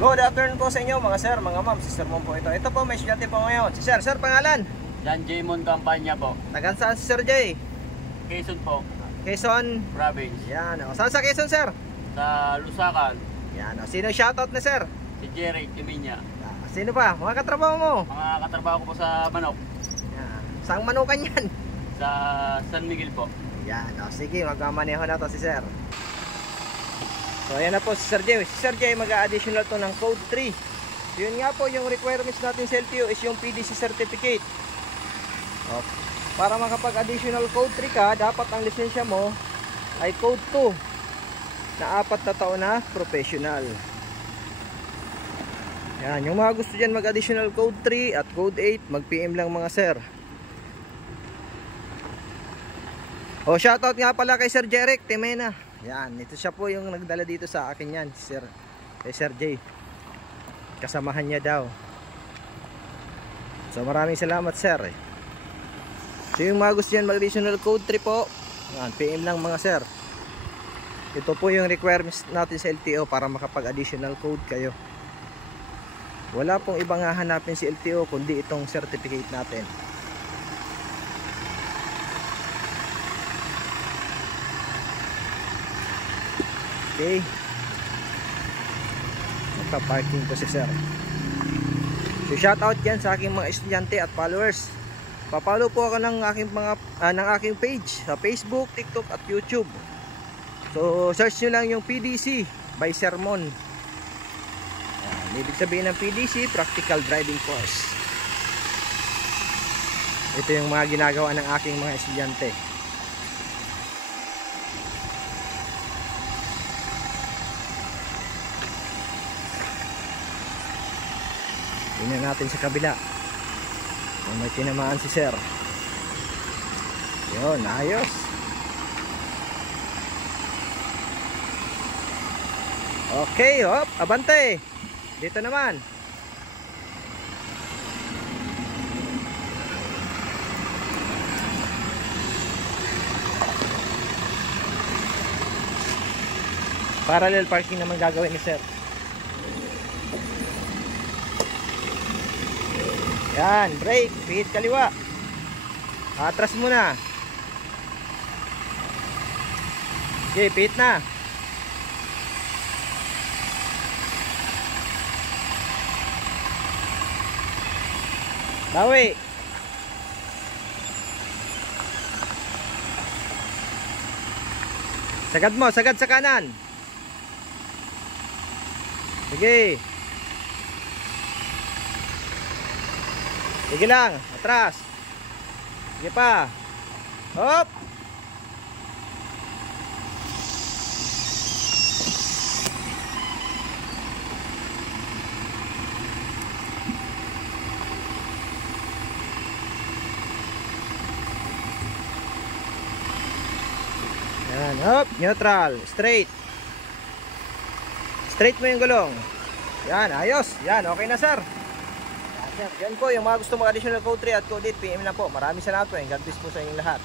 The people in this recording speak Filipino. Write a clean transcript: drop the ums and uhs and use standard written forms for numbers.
Good afternoon po sa inyo mga sir, mga ma'am. Si Sir Mon po ito. Ito po, may estudyante po ngayon. Si Sir, Sir, pangalan? Jan Jaymon Campanya po. Tagan saan si Sir Jay? Quezon po. Quezon Province. Yan o. Saan sa Quezon, Sir? Sa Lusacan. Yan o. Sino shoutout na, Sir? Si Jerry Timinya. Sino pa? Mga katrabaho mo? Mga katrabaho ko po sa Manok. Yan. Saang manukan yan? Sa San Miguel po. Yan o. Sige, magmamaneho na to si Sir. So ayan na po si Sir Jay. Si Sir Jay mag-a-additional to ng code 3. Yun nga po yung requirements natin sa LTO is yung PDC certificate. O, para makapag-additional code 3 ka, dapat ang lisensya mo ay code 2 na 4 na taon na professional. Yan, yung mga gusto dyan mag-additional code 3 at code 8, mag-PM lang mga sir. O, shoutout nga pala kay Sir Jeric Timena. Yan, ito siya po yung nagdala dito sa akin yan, Sir Jay. Kasamahan niya daw. So maraming salamat sir. So yung mga gusto yan mag-additional code 3 po, yan, PM lang mga sir. Ito po yung requirements natin sa LTO para makapag-additional code kayo. Wala pong ibang hahanapin si LTO kundi itong certificate natin. Okay. Magpa-parking po si sir. So shout out dyan sa aking mga estudyante at followers. Papalo po ako ng aking ng aking page sa Facebook, TikTok at YouTube. So search nyo lang yung PDC by Sir Mon. Ibig sabihin ng PDC, Practical Driving Course. Ito yung mga ginagawa ng aking mga estudyante. Tingnan natin sa kabila kung may tinamaan si sir. Yun, ayos. Okay, hop, abante. Dito naman. Parallel parking naman gagawin ni sir. Yan, brake, pihit kaliwa. Atras muna. Okay, pihit na. Bawi. Sagad mo, sagad sa kanan. Sige. Sige lang, atras. Sige pa. Hop. Yan, hop, neutral, straight. Straight mo yung gulong. Yan, ayos. Yan, okay na sir. Yan po yung mga gusto mag-additional code 3 at code 8, PM lang po. Maraming salamat po. God bless po sa inyong lahat.